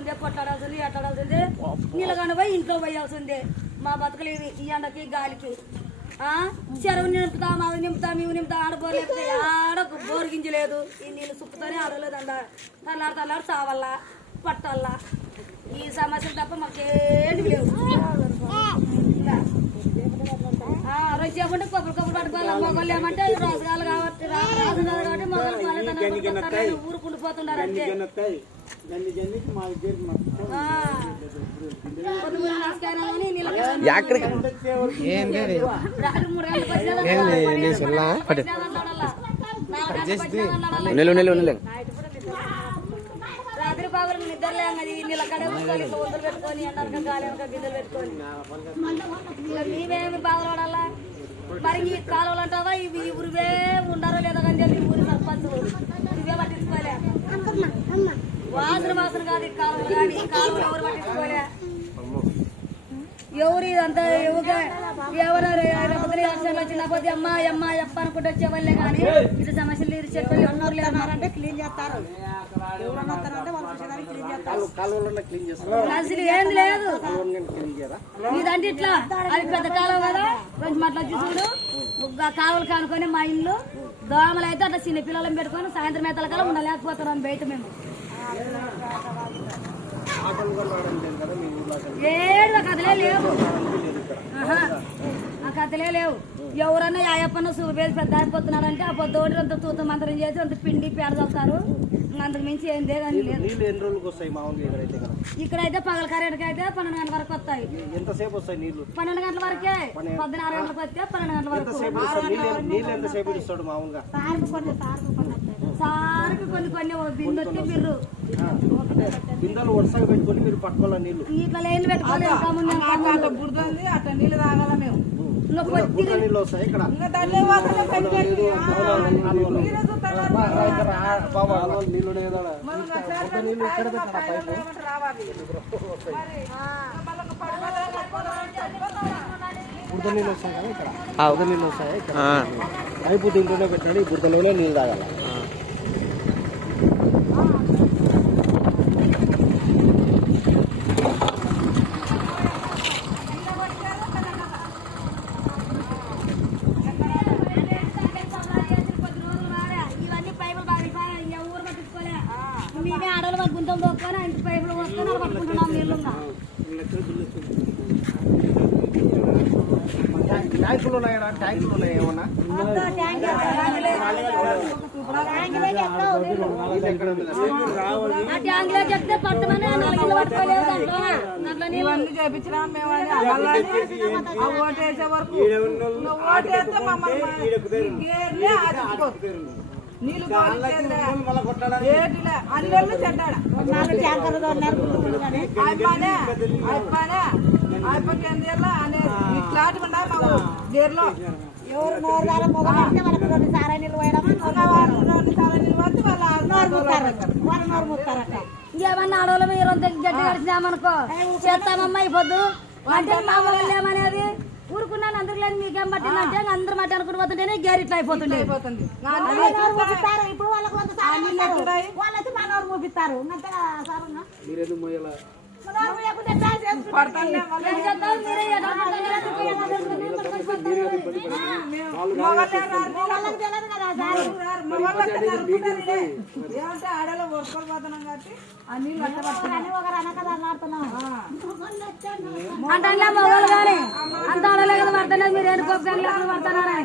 తిరగాల్సిందే, కొట్లాడాల్సిందే, ఎట్లాడాల్సిందే, నీళ్ళగానే పోయి ఇంట్లో పోయాల్సిందే. మా బతుకలు ఈ ఎండకి గాలికి చెరువు నింపుతాం, అవి నింపుతాం, ఇవి నింపుతాం, ఆడబోర్లేకపోతే ఆడ బోరిగించలేదు. ఈ నీళ్ళు సుక్కుతోనే ఆడలేదండ. తల్లాడు చావల్లా పట్టల్లా ఈ సమస్యలు తప్ప మాకేంటి లేవు. రోజుకుంటే కొబ్బరి పట్టుకోవాలి. మొగలు ఏమంటే రోజుగాలు కాబట్టి రాజుగారు కాబట్టి మొగలు ఊరుకుండిపోతున్నారు. అంటే రాత్రి బాబు నిద్రలేం కదా నీళ్ళ కడ వందలు పెట్టుకొని ఎండక గాలి గిద్దలు పెట్టుకొని మేమేమి బాధపడాలా. మరి ఈ కాలువలు అంటావా ఇవి ఊరివే ఉండారో లేదో కానీ చెప్పి ఊరి సర్పంచులు ఇవే పట్టించుకోలే. వాసన కాదు ఈ కాలువలు కానీ ఈ కాలువలు ఎవరు పట్టించుకోలే. ఎవరు ఇదంతా ఎవరు వచ్చినపోతే అమ్మా అమ్మ ఎప్ప అనుకుంటూ వచ్చేవాళ్ళే కానీ ఇది సమస్యలు తీర్చేవాళ్ళు ఎవరు లేదంటే క్లీన్ చేస్తారు. అసలు ఏంది లేదు ఇదంటే ఇట్లా అది పెద్ద కాలువ కదా. కొంచెం అట్లా చూసుడు కాలువలు కానుకొని మా ఇల్లు దోమలు అయితే అట్లా చిన్న పిల్లలను పెట్టుకొని సాయంత్రం మేతల కల్లా ఉండలేకపోతున్నాం బయట. మేము ఏడు కథలే లేవు, ఆ కథలే లేవు. ఎవరన్నా యాయప్పన్న సూపేసి పెద్ద అయిపోతున్నారంటే ఆ పొద్దుటి అంత తూత మంత్రం చేసి అంత పిండి పేడదవుతారు. అంతకు మించి ఏందే కానీ లేదు. ఇక్కడైతే పగల కరెంట్కి అయితే 12 గంటల వరకు వస్తాయి. 12 గంటల వరకే. 16 గంటలకు వస్తే 12 గంటల వరకు. సారికి కొన్ని బిందు వచ్చి మీరు బిందెలు వరుసగా పెట్టుకొని మీరు పట్టుకోవాలి. నీళ్లు ఇట్లా లైన్ పెట్టుకోవాలి. బురదంది అట్లా నీళ్ళు తాగాల. మేము నీళ్ళు వస్తాయి ఇక్కడ. నీళ్ళు ఇక్కడ బురద నీళ్ళు వస్తాయి కదా ఇక్కడ. బురద నీళ్ళు వస్తాయి ఇక్కడ. పైపు దీంట్లోనే పెట్టండి. బురదలోనే నీళ్ళు తాగాల. మేమే ఆడలు మాకు గుంతం పోకొని ఇంటి పైపులు పోసుకొని పట్టుకుంటున్నాం నీళ్ళు. ట్యాంకులు ఉన్నాయా? ట్యాంకులు ఉన్నాయి ఏమన్నా? ఆ ట్యాంకులో చెప్తే పట్టమని 4 ఇళ్ళు పట్టుకోలేదు. ఇవన్నీ చేపించినా మేము ఓటేసే వరకు ఓటేస్తే మమ్మల్ని నీళ్ళు అన్ని చెడ్డాడు ఇట్లాంటి గేర్లో ఎవరు నోరు మొగలంటే వాళ్ళకి 2 సారా నీళ్ళు పోయడం 2 సారా నీళ్ళు పడితే వాళ్ళు నోరు ముత్తారట. ఇంకేమన్నా ఆడవాళ్ళు మీరు గడ్డి కడిచినామనుకో చేస్తామమ్మా అయిపోద్దు అంటే మామూలు ఏమనేది ఊరుకున్నాను. అందరికి లేదు మీకేం పట్టిందంటే అందరు మట్టి అనుకుని పోతుంటేనే గేర్ ఇట్లా అయిపోతుంది. ఇప్పుడు వాళ్ళకి వాళ్ళైతే మా నోరు మూపిస్తారు. ఏమంటే ఆడలో వర్షపడిపోతున్నాం కాబట్టి ఆ నీళ్ళు అంటే మొగలు కానీ అంత ఆడలే కదా పడుతున్నారు. మీరు ఎన్నుకోసం పడుతున్నారా?